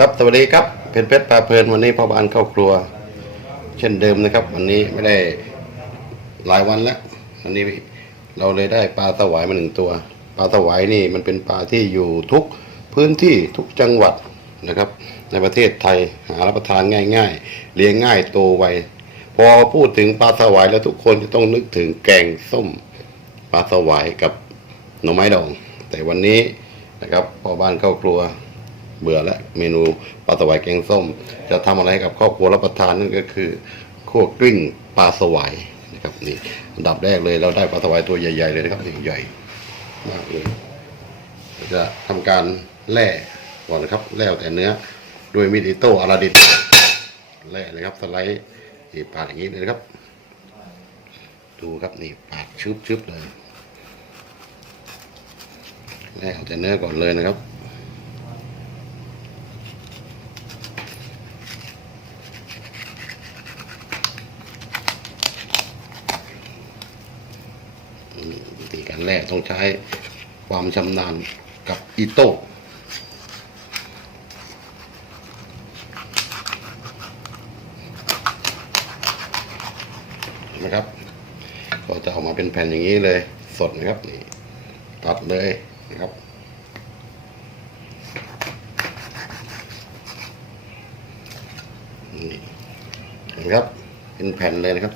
ครับสวัสดีครับเพชรเพชรปลาเพลินวันนี้พ่อบ้านเข้าครัว เช่นเดิมนะครับ วันนี้ไม่ได้หลายวันแล้ววันนี้เราเลยได้ปลาสวายมาหนึ่งตัว ปลาสวายนี่มันเป็นปลาที่อยู่ทุกพื้นที่ทุกจังหวัดนะครับ ในประเทศไทยหารับประทานง่าย ๆ เลี้ยงง่ายโตไวพอพูดถึงปลาสวายแล้วทุกคนจะต้องนึกถึงแกงส้มปลาสวายกับหน่อไม้ดอง แต่วันนี้นะครับพ่อบ้านเข้าครัว เบื่อแล้วเมนูปลาสวายแกงส้ม จะทำอะไรให้กับครอบครัวรับประทานนั่นก็คือคั่วกลิ้งปลาสวายนะครับนี่อันดับแรกเลยเราได้ปลาสวายตัวใหญ่ๆเลยนะครับใหญ่มากเลยเราจะทำการแล่ก่อนนะครับแล่แต่เนื้อด้วยมีดอิโต้อาราดินแล่เลยครับสไลด์นี่ปาดอย่างนี้เลยนะครับ ดูครับนี่ปาดชึบๆเลยแล่แต่เนื้อก่อนเลยนะครับ วิธีการ แรกต้องใช้ความชำนาญกับอีโต้เห็นะครับ ก็จะออกมาเป็นแผ่นอย่างนี้เลย สดนะครับนี่ตัดเลยนะครับนี่เห็นไหมครับ เป็นแผ่นเลยนะครับ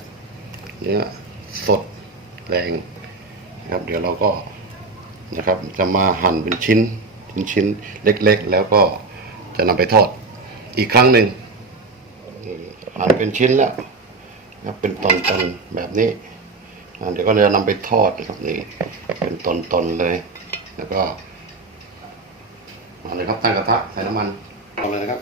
เนื้อสดแรง นะครับ เดี๋ยวเราก็นะครับจะมาหั่นเป็นชิ้นชิ้นชิ้นเล็กๆ แล้วก็จะนำไปทอดอีกครั้งหนึ่งหั่นเป็นชิ้นแล้วนะเป็นตอนๆแบบนี้เดี๋ยวก็จะนำไปทอดนะครับนี่เป็นตอนๆเลย แล้วก็มาเลยครับตั้งกระทะใส่น้ำมันเอาเลยนะครับ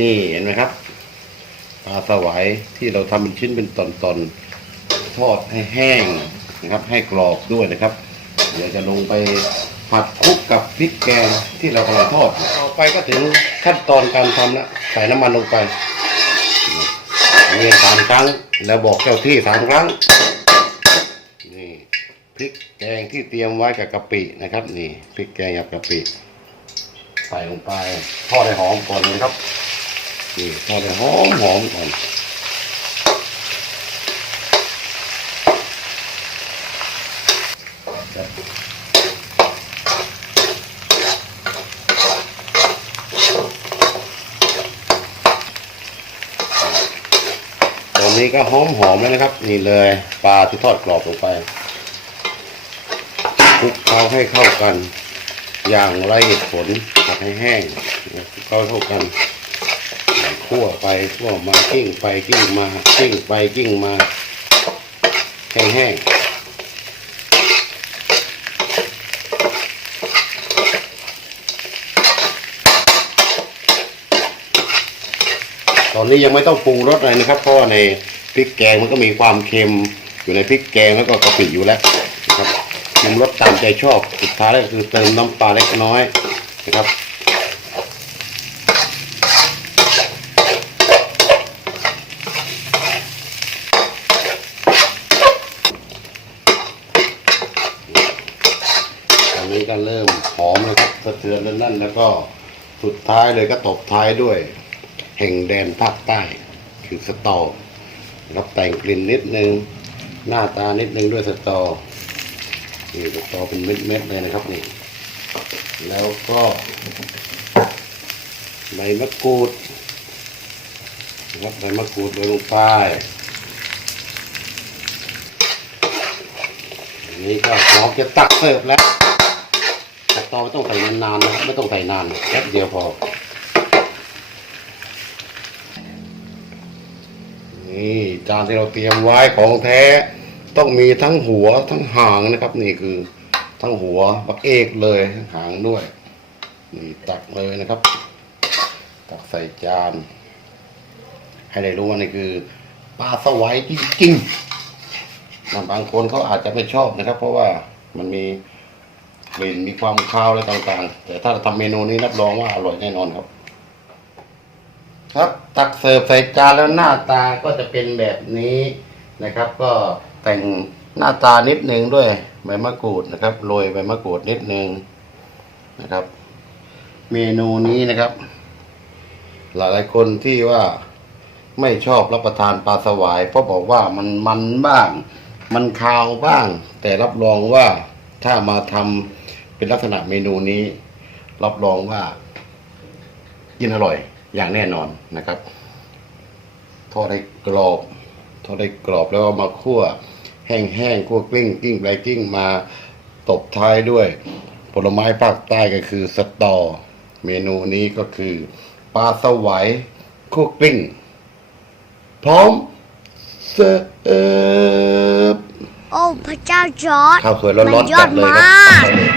นี่เห็นไหมครับปลาสวายที่เราทำเป็นชิ้นเป็นตอนๆ ทอดให้แห้งนะครับ ให้กรอบด้วยนะครับ เดี๋ยวจะลงไปผัดคลุกกับพริกแกงที่เรากำลังทอดต่อไปก็ถึงขั้นตอนการทำแล้วใส่น้ำมันลงไปเรียนสามครั้ง แล้วบอกเจ้าที่สามครั้ง นี่พริกแกงที่เตรียมไว้กับกะปินะครับ นี่พริกแกงกับกะปิใส่ลงไปทอดให้หอมก่อนเลยครับ นี่ทอดให้หอมหอมก่อนตอนนี้ก็หอมหอมแล้วนะครับ นี่เลยปลาที่ทอดกรอบลงไปคลุกเคล้าให้เข้ากัน อย่างไรเหตุผลผัดให้แห้งคลุก็เข้ากัน คั่วไปคั่วมากิ้งไปกิ้งมากิ้งไปกิ้งมาแห้งแห้งตอนนี้ยังไม่ต้องปรุงรสอะไรนะครับเพราะว่าในพริกแกงมันก็มีความเค็มอยู่ในพริกแกงแล้วก็กะปิอยู่แล้วนะครับปรุงรสตามใจชอบสุดท้ายก็คือเติมน้ำปลาเล็กน้อยนะครับ ตอนนี้ก็เริ่มหอมแล้วครับสะเทือนแล้วนั่นแล้วก็สุดท้ายเลยก็ตบท้ายด้วย แห่งแดนภาคใต้ คือสตอรับแต่งกลิ่นนิดนึง หน้าตานิดนึงด้วยสตอนี่สตอเป็นเม็ดๆเลยนะครับนี่แล้วก็ใบมะกรูดนะครับใบมะกรูดโรยลงไปอันนี้ก็พร้อมจะตักเสิร์ฟแล้ว สตอไม่ต้องใส่นานๆนะไม่ต้องใส่นานแค่เดียวพอ นี่จานที่เราเตรียมไว้ของแท้ต้องมีทั้งหัวทั้งหางนะครับ นี่คือทั้งหัวบักเอกเลยทั้งหางด้วย นี่ตักเลยนะครับ ตักใส่จาน ให้ได้รู้ว่านี่คือปลาสวายจริงๆบางคนเขาอาจจะไม่ชอบนะครับ เพราะว่ามันมี กลิ่นมีความคาวอะไรต่างๆ แต่ถ้าเราทำเมนูนี้รับรองว่าอร่อยแน่นอนครับ ครับตักเสิร์ฟใส่จานแล้วหน้าตาก็จะเป็นแบบนี้นะครับ ก็แต่งหน้าตานิดนึงด้วยใบมะกรูดนะครับโรยใบมะกรูดนิดนึงนะครับ เมนูนี้นะครับ หลายๆคนที่ว่าไม่ชอบรับประทานปลาสวายเพราะบอกว่ามันมันบ้าง มันคาวบ้าง แต่รับรองว่าถ้ามาทำ เป็นลักษณะเมนูนี้ รับรองว่ากินอร่อยอย่างแน่นอนนะครับ ทอดให้กรอบ ทอดให้กรอบแล้วก็มาคั่วแห้งๆคั่วกลิ้งกลิ้งไปกลิ้งมาตบท้ายด้วย ผลไม้ภาคใต้ก็คือสตอ เมนูนี้ก็คือปลาสวายคั่วกลิ้ง พร้อมเสิร์ฟโอ้ พระเจ้าจอร์ดข้าวสวยร้อนมันๆยอจัดดเลยมาครับกเอาเลย